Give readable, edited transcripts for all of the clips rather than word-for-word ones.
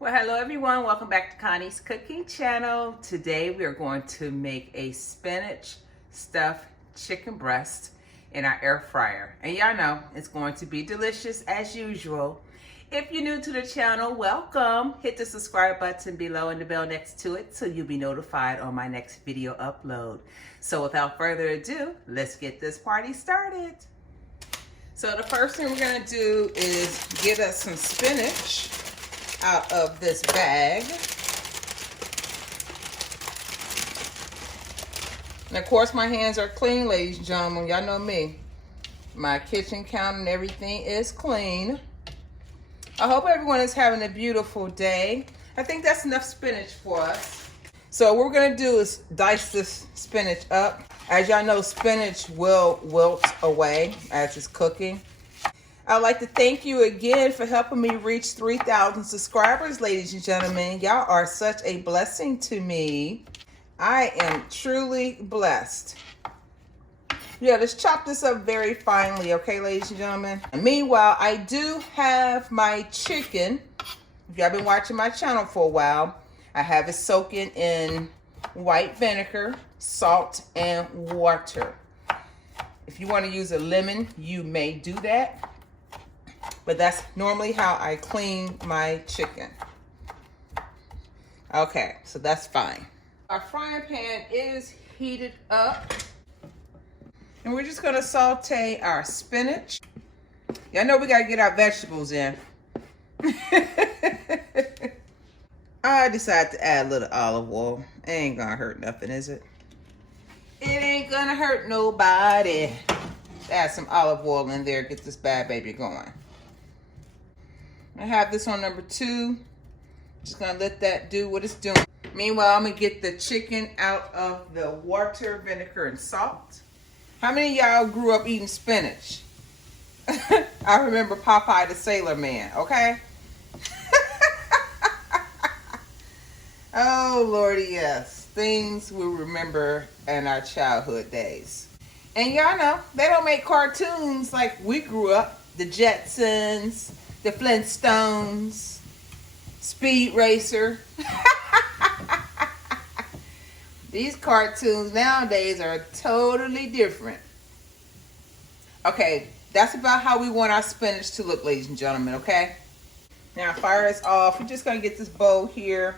Well, hello everyone. Welcome back to Connie's Cooking Channel. Today we are going to make a spinach stuffed chicken breast in our air fryer. And y'all know it's going to be delicious as usual. If you're new to the channel, welcome. Hit the subscribe button below and the bell next to it so you'll be notified on my next video upload. So without further ado, let's get this party started. So the first thing we're gonna do is get us some spinach out of this bag. And of course my hands are clean, ladies and gentlemen. Y'all know me. My kitchen counter and everything is clean. I hope everyone is having a beautiful day. I think that's enough spinach for us. So what we're gonna do is dice this spinach up. As y'all know, spinach will wilt away as it's cooking. I'd like to thank you again for helping me reach 3,000 subscribers, ladies and gentlemen. Y'all are such a blessing to me. I am truly blessed. Yeah, let's chop this up very finely, okay, ladies and gentlemen? And meanwhile, I do have my chicken. If y'all been watching my channel for a while, I have it soaking in white vinegar, salt, and water. If you want to use a lemon, you may do that. But that's normally how I clean my chicken. Okay, so that's fine. Our frying pan is heated up. And we're just gonna saute our spinach. Y'all know we gotta get our vegetables in. I decided to add a little olive oil. It ain't gonna hurt nothing, is it? It ain't gonna hurt nobody. Add some olive oil in there, get this bad baby going. I have this on number 2. Just gonna let that do what it's doing. Meanwhile, I'm gonna get the chicken out of the water, vinegar, and salt. How many of y'all grew up eating spinach? I remember Popeye the Sailor Man, okay? Oh, Lordy, yes. Things we remember in our childhood days. And y'all know, they don't make cartoons like we grew up. The Jetsons, the Flintstones, Speed Racer. These cartoons nowadays are totally different. Okay, that's about how we want our spinach to look, ladies and gentlemen, okay? Now, fire is off. We're just gonna get this bowl here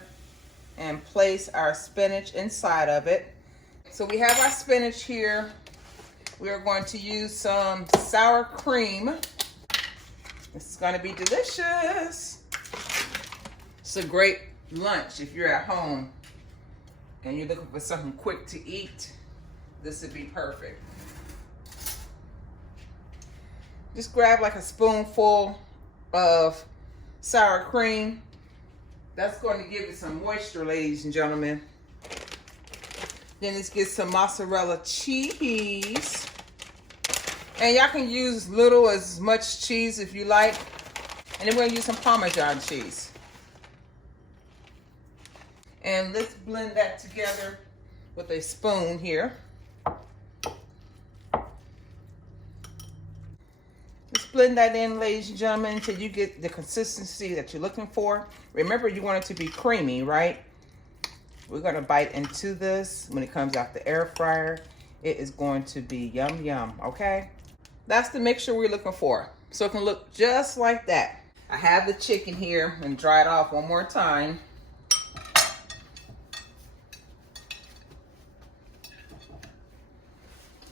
and place our spinach inside of it. So we have our spinach here. We are going to use some sour cream. This is gonna be delicious. It's a great lunch if you're at home and you're looking for something quick to eat. This would be perfect. Just grab like a spoonful of sour cream. That's going to give it some moisture, ladies and gentlemen. Then let's get some mozzarella cheese. And y'all can use little as much cheese if you like. And then we're gonna use some Parmesan cheese. And let's blend that together with a spoon here. Just blend that in, ladies and gentlemen, until you get the consistency that you're looking for. Remember, you want it to be creamy, right? We're gonna bite into this when it comes out the air fryer. It is going to be yum yum, okay? That's the mixture we're looking for. So it can look just like that. I have the chicken here and dry it off one more time.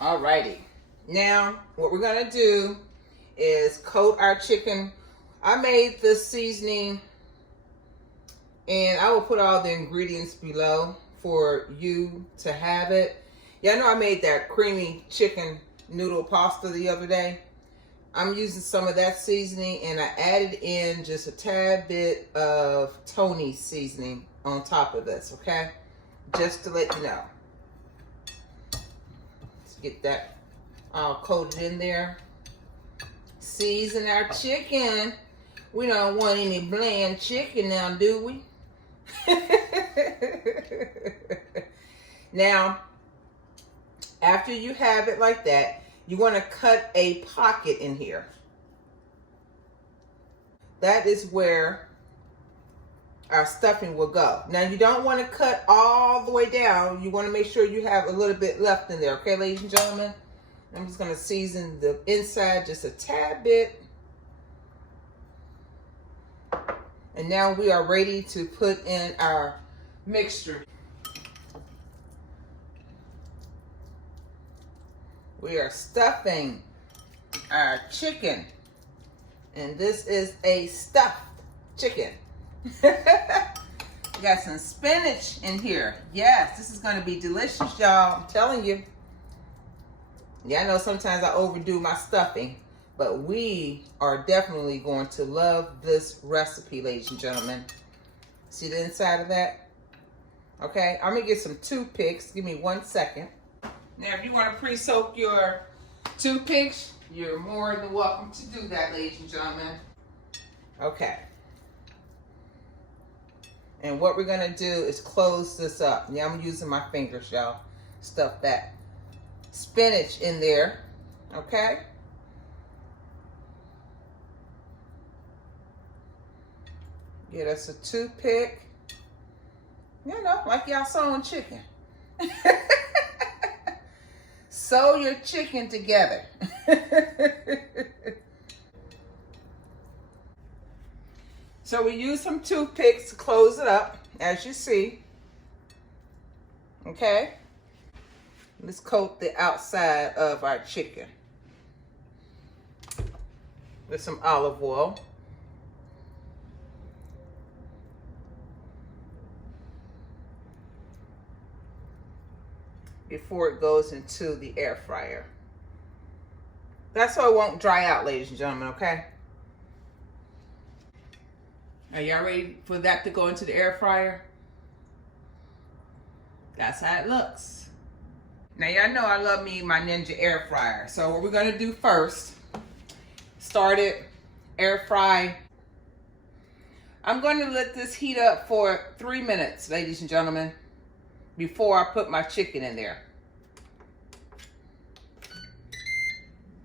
Alrighty. Now, what we're gonna do is coat our chicken. I made this seasoning and I will put all the ingredients below for you to have it. Y'all know I made that creamy chicken noodle pasta the other day. I'm using some of that seasoning and I added in just a tad bit of Tony seasoning on top of this, okay? Just to let you know. Let's get that all coated in there. Season our chicken. We don't want any bland chicken now, do we? Now, after you have it like that, you want to cut a pocket in here. That is where our stuffing will go. Now you don't want to cut all the way down. You want to make sure you have a little bit left in there. Okay, ladies and gentlemen? I'm just going to season the inside just a tad bit. And now we are ready to put in our mixture. We are stuffing our chicken. And this is a stuffed chicken. We got some spinach in here. Yes, this is going to be delicious, y'all. I'm telling you. Yeah, I know sometimes I overdo my stuffing, but we are definitely going to love this recipe, ladies and gentlemen. See the inside of that? Okay, I'm going to get some toothpicks. Give me 1 second. Now, if you want to pre-soak your toothpicks, you're more than welcome to do that, ladies and gentlemen. Okay. And what we're going to do is close this up. Yeah, I'm using my fingers, y'all. Stuff that spinach in there. Okay. Get us a toothpick. You know, like y'all sewing chicken. Sew your chicken together. So we use some toothpicks to close it up, as you see. Okay. Let's coat the outside of our chicken with some olive oil. Before it goes into the air fryer. That's so it won't dry out, ladies and gentlemen, okay? Are y'all ready for that to go into the air fryer? That's how it looks. Now y'all know I love me my Ninja air fryer. So what we're gonna do first, start it, air fry. I'm gonna let this heat up for 3 minutes, ladies and gentlemen, before I put my chicken in there.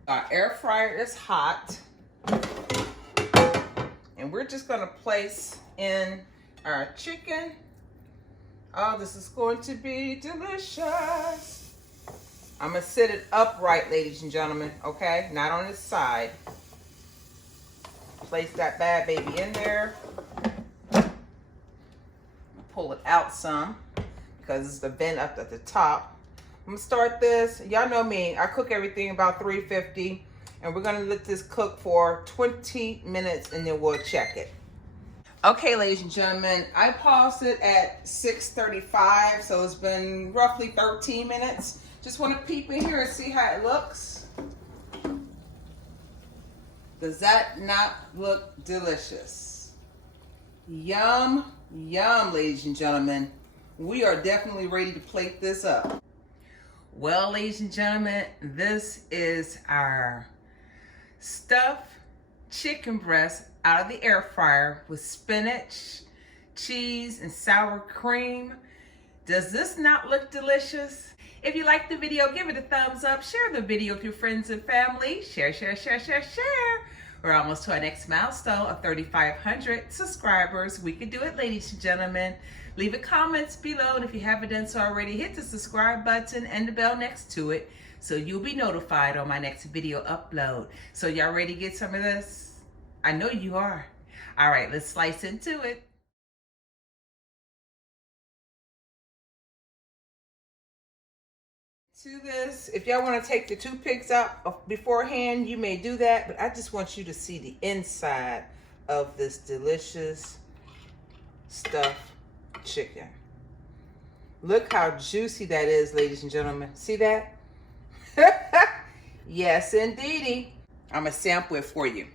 Our air fryer is hot. And we're just gonna place in our chicken. Oh, this is going to be delicious. I'm gonna sit it upright, ladies and gentlemen, okay? Not on its side. Place that bad baby in there. Pull it out some because it's the vent up at the top. I'm gonna start this. Y'all know me, I cook everything about 350. And we're gonna let this cook for 20 minutes and then we'll check it. Okay, ladies and gentlemen, I paused it at 6:35, so it's been roughly 13 minutes. Just wanna peep in here and see how it looks. Does that not look delicious? Yum, yum, ladies and gentlemen. We are definitely ready to plate this up. Well, ladies and gentlemen, this is our stuffed chicken breast out of the air fryer with spinach, cheese, and sour cream. Does this not look delicious? If you liked the video, give it a thumbs up. Share the video with your friends and family. Share, share, share, share, share. We're almost to our next milestone of 3,500 subscribers. We can do it, ladies and gentlemen. Leave a comments below, and if you haven't done so already, hit the subscribe button and the bell next to it, so you'll be notified on my next video upload. So y'all ready to get some of this? I know you are. All right, let's slice into it. To this, if y'all want to take the toothpicks out beforehand, you may do that, but I just want you to see the inside of this delicious stuffed chicken. Look how juicy that is, ladies and gentlemen. See that? Yes, indeedy. I'm gonna sample it for you.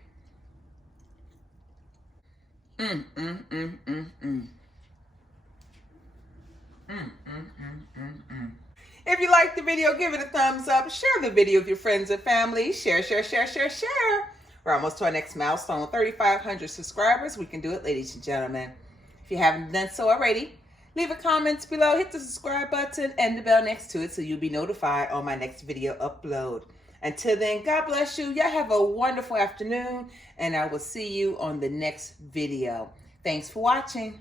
If you liked the video, give it a thumbs up. Share the video with your friends and family. Share, share, share, share, share. We're almost to our next milestone, 3,500 subscribers. We can do it, ladies and gentlemen. If you haven't done so already, leave a comment below, hit the subscribe button and the bell next to it so you'll be notified on my next video upload. Until then, God bless you. Y'all have a wonderful afternoon, and I will see you on the next video. Thanks for watching.